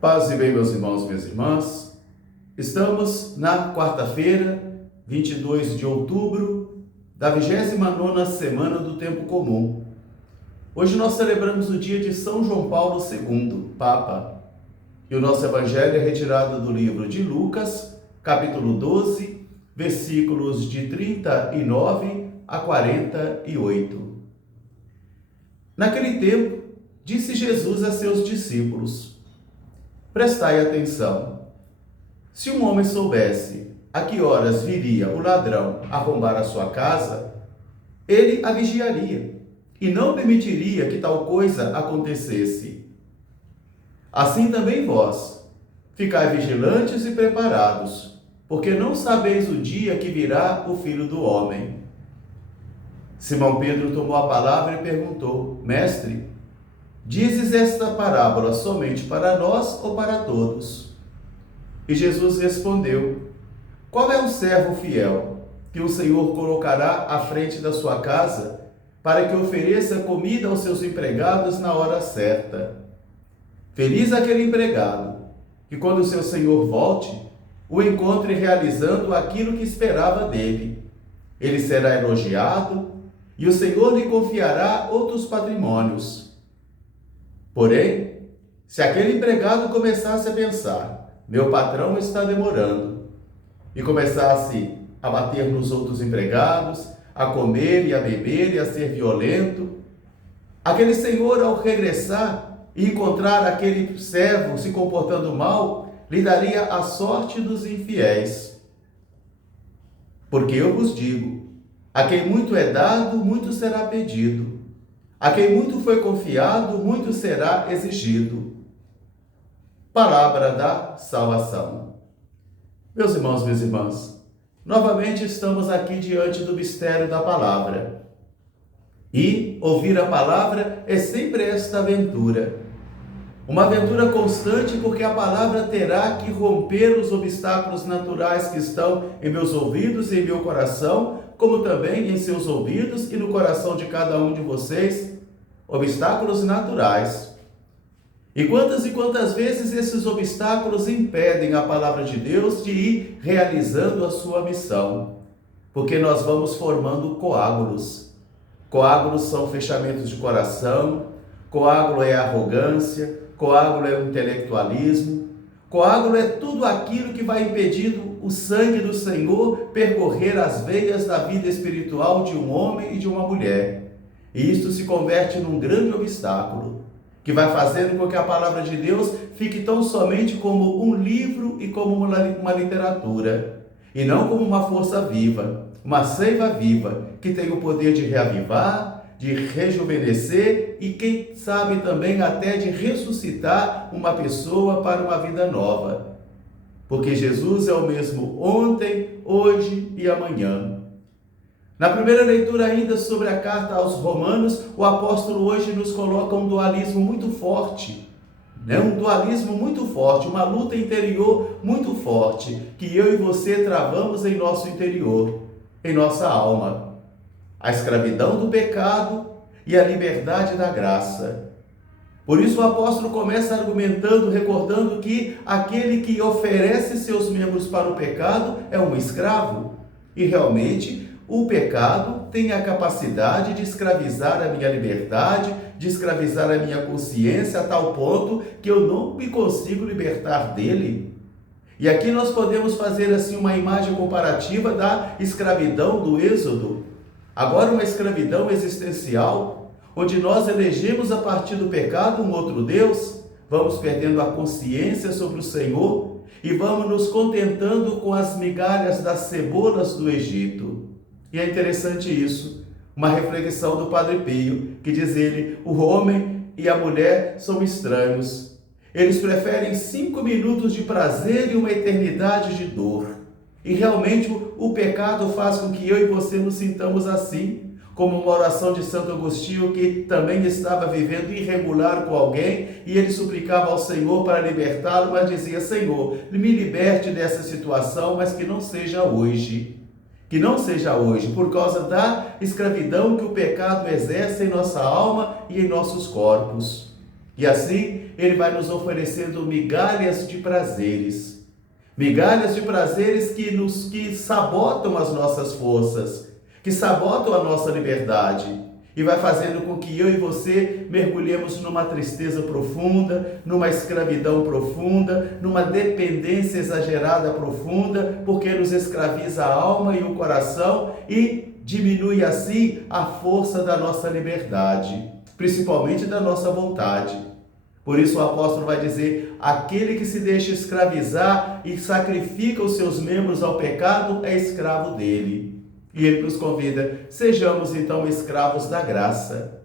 Paz e bem, meus irmãos e minhas irmãs. Estamos na quarta-feira, 22 de outubro, da 29ª semana do Tempo Comum. Hoje nós celebramos o dia de São João Paulo II, Papa. E o nosso evangelho é retirado do livro de Lucas, capítulo 12, versículos de 39 a 48. Naquele tempo, disse Jesus a seus discípulos: prestai atenção. Se um homem soubesse a que horas viria o ladrão arrombar a sua casa, ele a vigiaria e não permitiria que tal coisa acontecesse. Assim também vós, ficai vigilantes e preparados, porque não sabeis o dia que virá o Filho do Homem. Simão Pedro tomou a palavra e perguntou: Mestre, dizes esta parábola somente para nós ou para todos? E Jesus respondeu: qual é o servo fiel que o Senhor colocará à frente da sua casa para que ofereça comida aos seus empregados na hora certa? Feliz aquele empregado que, quando o seu senhor volte, o encontre realizando aquilo que esperava dele. Ele será elogiado e o Senhor lhe confiará outros patrimônios. Porém, se aquele empregado começasse a pensar: meu patrão está demorando, e começasse a bater nos outros empregados, a comer e a beber e a ser violento, aquele senhor, ao regressar e encontrar aquele servo se comportando mal, lhe daria a sorte dos infiéis. Porque eu vos digo: a quem muito é dado, muito será pedido. A quem muito foi confiado, muito será exigido. Palavra da salvação. Meus irmãos, minhas irmãs, novamente estamos aqui diante do mistério da palavra. E ouvir a palavra é sempre esta aventura. Uma aventura constante, porque a palavra terá que romper os obstáculos naturais que estão em meus ouvidos e em meu coração, como também em seus ouvidos e no coração de cada um de vocês, obstáculos naturais. E quantas vezes esses obstáculos impedem a palavra de Deus de ir realizando a sua missão? Porque nós vamos formando coágulos. Coágulos são fechamentos de coração, coágulo é arrogância, coágulo é o intelectualismo, coágulo é tudo aquilo que vai impedindo o sangue do Senhor percorrer as veias da vida espiritual de um homem e de uma mulher. E isto se converte num grande obstáculo, que vai fazendo com que a palavra de Deus fique tão somente como um livro e como uma literatura, e não como uma força viva, uma seiva viva, que tem o poder de reavivar, de rejuvenescer e, quem sabe, também até de ressuscitar uma pessoa para uma vida nova. Porque Jesus é o mesmo ontem, hoje e amanhã. Na primeira leitura ainda sobre a carta aos Romanos, o apóstolo hoje nos coloca um dualismo muito forte, um dualismo muito forte, uma luta interior muito forte, que eu e você travamos em nosso interior, em nossa alma. A escravidão do pecado e a liberdade da graça. Por isso o apóstolo começa argumentando, recordando que aquele que oferece seus membros para o pecado é um escravo. E realmente o pecado tem a capacidade de escravizar a minha liberdade, de escravizar a minha consciência a tal ponto que eu não me consigo libertar dele. E aqui nós podemos fazer assim uma imagem comparativa da escravidão do Êxodo. Agora uma escravidão existencial, onde nós elegemos a partir do pecado um outro Deus, vamos perdendo a consciência sobre o Senhor e vamos nos contentando com as migalhas das cebolas do Egito. E é interessante isso, uma reflexão do Padre Pio, que diz ele: o homem e a mulher são estranhos. Eles preferem 5 minutos de prazer e uma eternidade de dor. E realmente o pecado faz com que eu e você nos sintamos assim, como uma oração de Santo Agostinho, que também estava vivendo irregular com alguém, e ele suplicava ao Senhor para libertá-lo, mas dizia: Senhor, me liberte dessa situação, mas que não seja hoje. Que não seja hoje, por causa da escravidão que o pecado exerce em nossa alma e em nossos corpos. E assim, ele vai nos oferecendo migalhas de prazeres que sabotam as nossas forças, que sabotam a nossa liberdade, e vai fazendo com que eu e você mergulhemos numa tristeza profunda, numa escravidão profunda, numa dependência exagerada profunda, porque nos escraviza a alma e o coração e diminui assim a força da nossa liberdade, principalmente da nossa vontade. Por isso o apóstolo vai dizer: aquele que se deixa escravizar e sacrifica os seus membros ao pecado é escravo dele. E ele nos convida: sejamos então escravos da graça.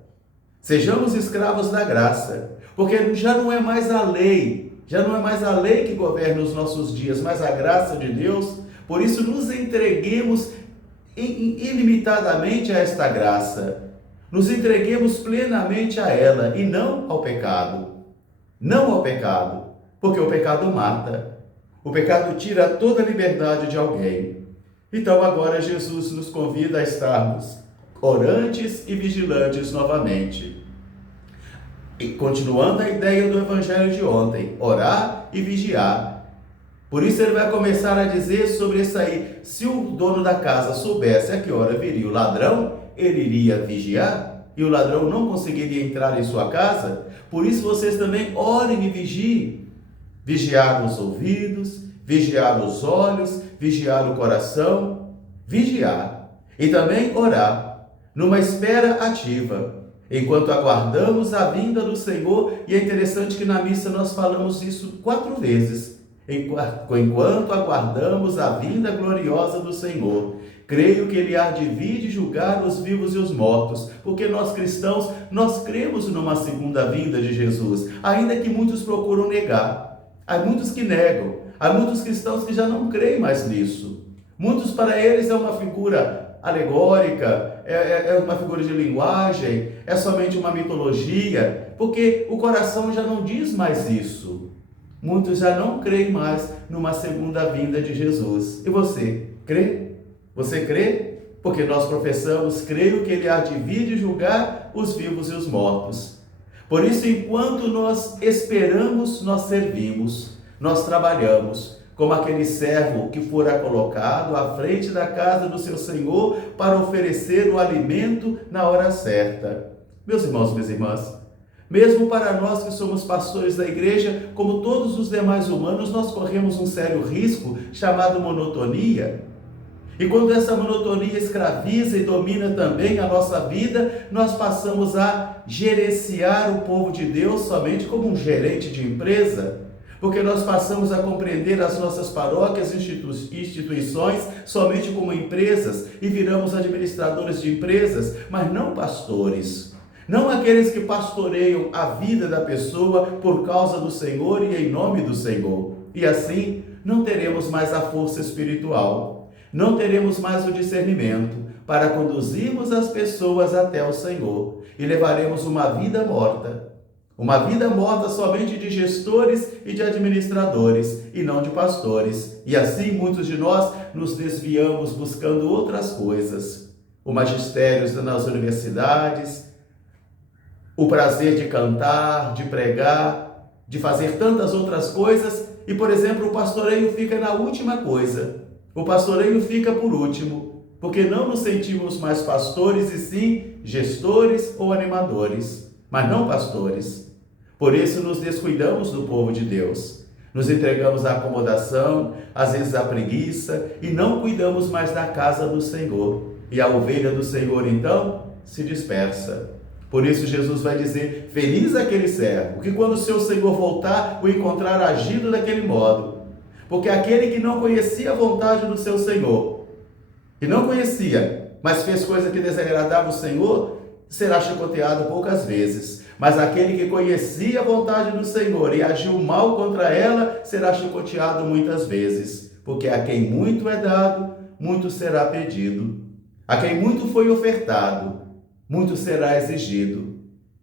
Sejamos escravos da graça, porque já não é mais a lei que governa os nossos dias, mas a graça de Deus. Por isso nos entreguemos ilimitadamente a esta graça. Nos entreguemos plenamente a ela e não ao pecado. Não ao pecado, porque o pecado mata. O pecado tira toda a liberdade de alguém. Então agora Jesus nos convida a estarmos orantes e vigilantes novamente. E continuando a ideia do evangelho de ontem, orar e vigiar. Por isso ele vai começar a dizer sobre isso aí: se o dono da casa soubesse a que hora viria o ladrão, ele iria vigiar, e o ladrão não conseguiria entrar em sua casa. Por isso vocês também orem e vigiem. Vigiar os ouvidos, vigiar os olhos, vigiar o coração, vigiar. E também orar, numa espera ativa, enquanto aguardamos a vinda do Senhor. E é interessante que na missa nós falamos isso 4 vezes. Enquanto aguardamos a vinda gloriosa do Senhor, creio que Ele há de vir de julgar os vivos e os mortos, porque nós cristãos, nós cremos numa segunda vinda de Jesus, ainda que muitos procuram negar. Há muitos que negam, há muitos cristãos que já não creem mais nisso. Muitos, para eles, é uma figura alegórica, é uma figura de linguagem, é somente uma mitologia, porque o coração já não diz mais isso. Muitos já não creem mais numa segunda vinda de Jesus. E você, crê? Você crê? Porque nós professamos: creio que Ele há de vir de julgar os vivos e os mortos. Por isso, enquanto nós esperamos, nós servimos, nós trabalhamos, como aquele servo que fora colocado à frente da casa do seu Senhor para oferecer o alimento na hora certa. Meus irmãos, minhas irmãs, mesmo para nós que somos pastores da igreja, como todos os demais humanos, nós corremos um sério risco chamado monotonia. E quando essa monotonia escraviza e domina também a nossa vida, nós passamos a gerenciar o povo de Deus somente como um gerente de empresa, porque nós passamos a compreender as nossas paróquias e instituições somente como empresas e viramos administradores de empresas, mas não pastores. Não aqueles que pastoreiam a vida da pessoa por causa do Senhor e em nome do Senhor. E assim não teremos mais a força espiritual. Não teremos mais o discernimento para conduzirmos as pessoas até o Senhor e levaremos uma vida morta somente de gestores e de administradores e não de pastores. E assim muitos de nós nos desviamos buscando outras coisas, o magistério nas universidades, o prazer de cantar, de pregar, de fazer tantas outras coisas e, por exemplo, o pastoreio fica na última coisa. O pastoreio fica por último, porque não nos sentimos mais pastores e sim gestores ou animadores, mas não pastores. Por isso nos descuidamos do povo de Deus, nos entregamos à acomodação, às vezes à preguiça e não cuidamos mais da casa do Senhor. E a ovelha do Senhor então se dispersa. Por isso Jesus vai dizer: feliz aquele servo que quando o seu Senhor voltar o encontrar agindo daquele modo. Porque aquele que não conhecia a vontade do seu Senhor, que não conhecia, mas fez coisa que desagradava o Senhor, será chicoteado poucas vezes. Mas aquele que conhecia a vontade do Senhor e agiu mal contra ela, será chicoteado muitas vezes. Porque a quem muito é dado, muito será pedido. A quem muito foi ofertado, muito será exigido.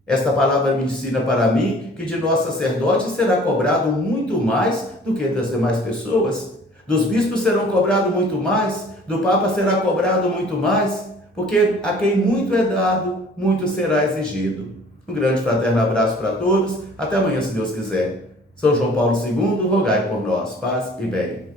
Esta palavra me ensina para mim que de nós sacerdotes será cobrado muito mais do que das demais pessoas. Dos bispos serão cobrado muito mais, do Papa será cobrado muito mais, porque a quem muito é dado, muito será exigido. Um grande fraterno abraço para todos. Até amanhã, se Deus quiser. São João Paulo II, rogai por nós. Paz e bem.